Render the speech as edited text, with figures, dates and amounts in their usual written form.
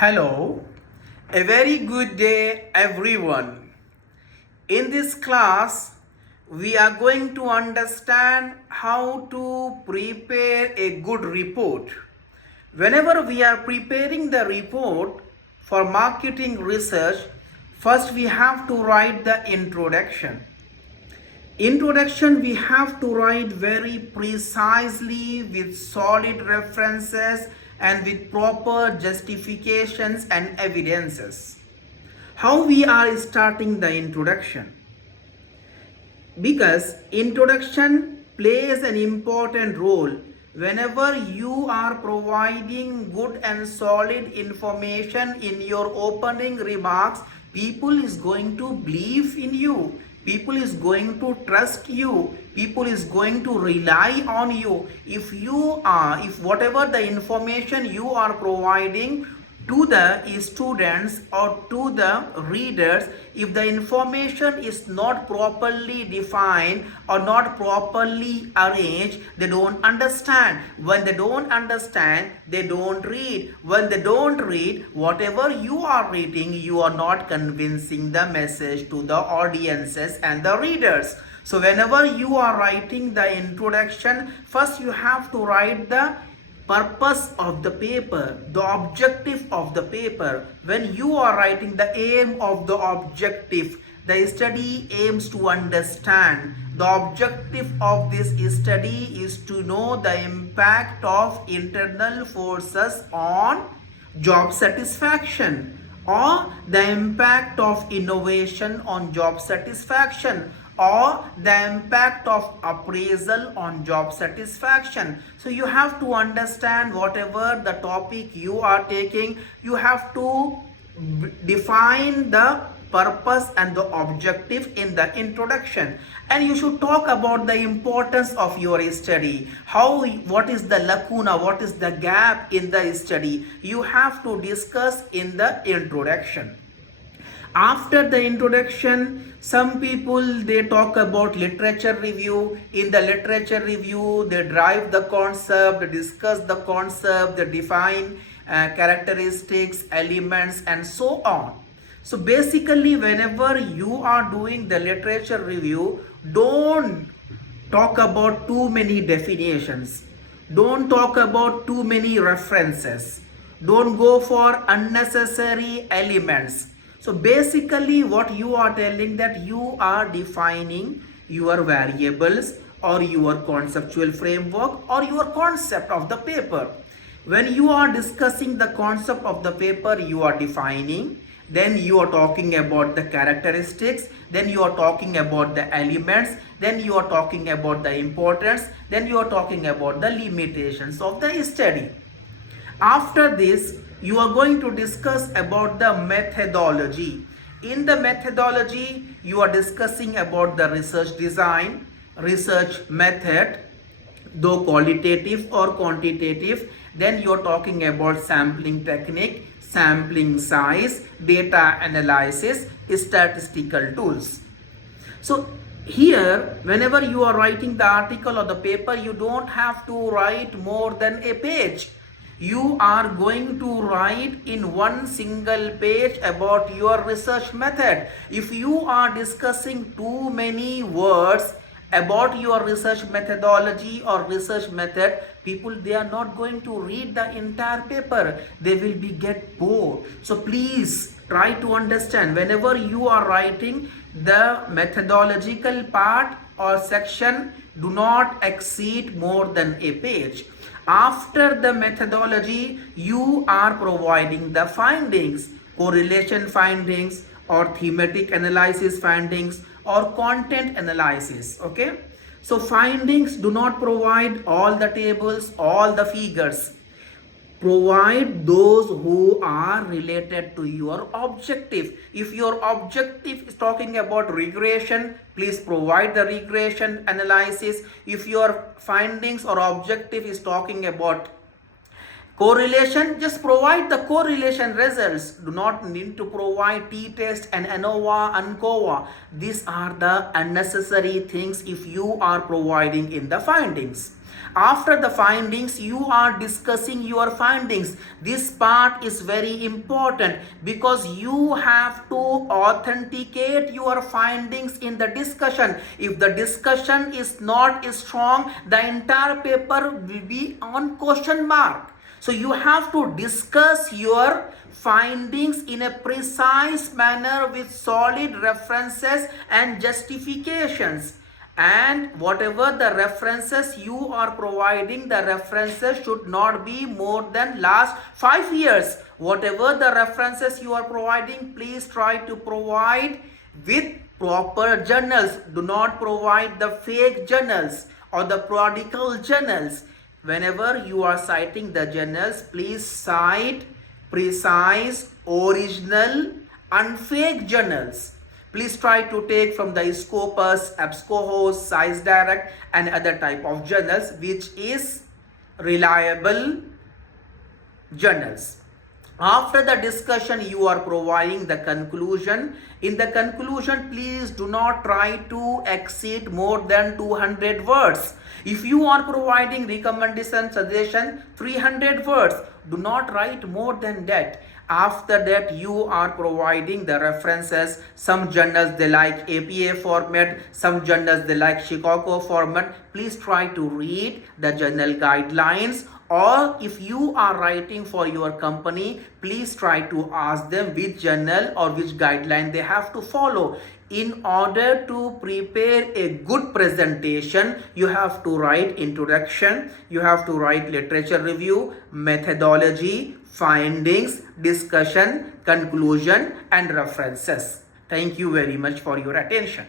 Hello, a very good day, everyone. In this class, we are going to understand how to prepare a good report. Whenever we are preparing the report for marketing research, first we have to write the introduction. Introduction we have to write very precisely with solid references and with proper justifications and evidences. How we are starting the introduction? Because introduction plays an important role whenever you are providing good and solid information in your opening remarks. People is going to believe in you, people is going to trust you, people is going to rely on you if whatever the information you are providing to the students or to the readers, if the information is not properly defined or not properly arranged, they don't understand. When they don't understand, they don't read. When they don't read, whatever you are reading, you are not convincing the message to the audiences and the readers. So whenever you are writing the introduction, first you have to write the purpose of the paper, the objective of the paper. When you are writing the aim of the objective, the study aims to understand. The objective of this study is to know the impact of internal forces on job satisfaction, or the impact of innovation on job satisfaction, or the impact of appraisal on job satisfaction. So you have to understand whatever the topic you are taking, you have to define the purpose and the objective in the introduction, and you should talk about the importance of your study, what is the lacuna, what is the gap in the study, you have to discuss in the introduction. After the introduction, some people they talk about literature review. In the literature review, they drive the concept, they discuss the concept, they define characteristics, elements, and so on. So basically, whenever you are doing the literature review, don't talk about too many definitions, don't talk about too many references, don't go for unnecessary elements. So basically what you are telling, that you are defining your variables or your conceptual framework or your concept of the paper. When you are discussing the concept of the paper, you are defining, then you are talking about the characteristics, then you are talking about the elements, then you are talking about the importance, then you are talking about the limitations of the study. After this, you are going to discuss about the methodology. In the methodology, you are discussing about the research design, research method, though qualitative or quantitative. Then you are talking about sampling technique, sampling size, data analysis, statistical tools. So here, whenever you are writing the article or the paper, you don't have to write more than a page. You are going to write in one single page about your research method. If you are discussing too many words about your research methodology or research method, people they are not going to read the entire paper, they will be get bored. So please try to understand, whenever you are writing the methodological part or section, do not exceed more than a page. After the methodology, you are providing the findings, correlation findings or thematic analysis findings or content analysis. Okay, so findings, do not provide all the tables, all the figures. Provide those who are related to your objective. If your objective is talking about regression, please provide the regression analysis. If your findings or objective is talking about Correlation, just provide the correlation results. Do not need to provide t-test and ANOVA, ANCOVA. These are the unnecessary things if you are providing in the findings. After the findings, you are discussing your findings. This part is very important because you have to authenticate your findings in the discussion. If the discussion is not strong, the entire paper will be on question mark. So you have to discuss your findings in a precise manner with solid references and justifications. And whatever the references you are providing, the references should not be more than last 5 years. Whatever the references you are providing, please try to provide with proper journals. Do not provide the fake journals or the prodigal journals. Whenever you are citing the journals, please cite precise, original, unfake journals. Please try to take from the Scopus, Abscohost, Science Direct and other type of journals which is reliable journals. After the discussion, you are providing the conclusion. In the conclusion, please do not try to exceed more than 200 words. If you are providing recommendation, suggestion, 300 words, do not write more than that. After that, you are providing the references. Some journals they like APA format, some journals they like Chicago format. Please try to read the journal guidelines, or if you are writing for your company, please try to ask them which journal or which guideline they have to follow. In order to prepare a good presentation, you have to write introduction, you have to write literature review, methodology, findings, discussion, conclusion and references. Thank you very much for your attention.